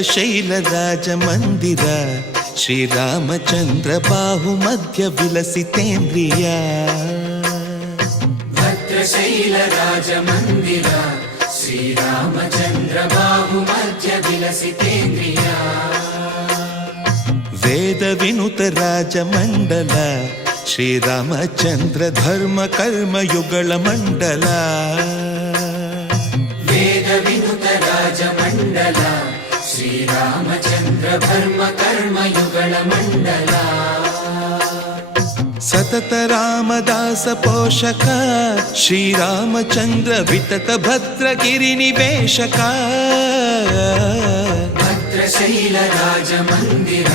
ಭದ್ರಶೈಲರಾಜ ಮಂದಿರ ಶ್ರೀರಾಮಚಂದ್ರ ಬಾಹು ಮಧ್ಯ ವಿಲಸಿತೇಂದ್ರಿಯ ಭದ್ರಶೈಲರಾಜ ಮಂದಿರ ಶ್ರೀರಾಮಚಂದ್ರ ಬಾಹು ಮಧ್ಯ ವಿಲಸಿತೇಂದ್ರಿಯ ವೇದ ವಿನುತ ರಾಜ ಮಂಡಲ ಶ್ರೀರಾಮಚಂದ್ರ ಧರ್ಮ ಕರ್ಮಯುಗಳ ಮಂಡಲ ವೇದ ವಿನುತ ರಾಜ ಮಂಡಲ ಶ್ರೀರಾಮಚಂದ್ರ ಧರ್ಮ ಕರ್ಮಯುಗಳ ಮಂಡಲ ಸತತ ರಾಮದಾಸ ಪೋಷಕ ಶ್ರೀರಾಮಚಂದ್ರ ವಿತತ ಭದ್ರಗಿರಿ ನಿವೇಶಕ ಭದ್ರಶೈಲ ರಾಜ ಮಂದಿರ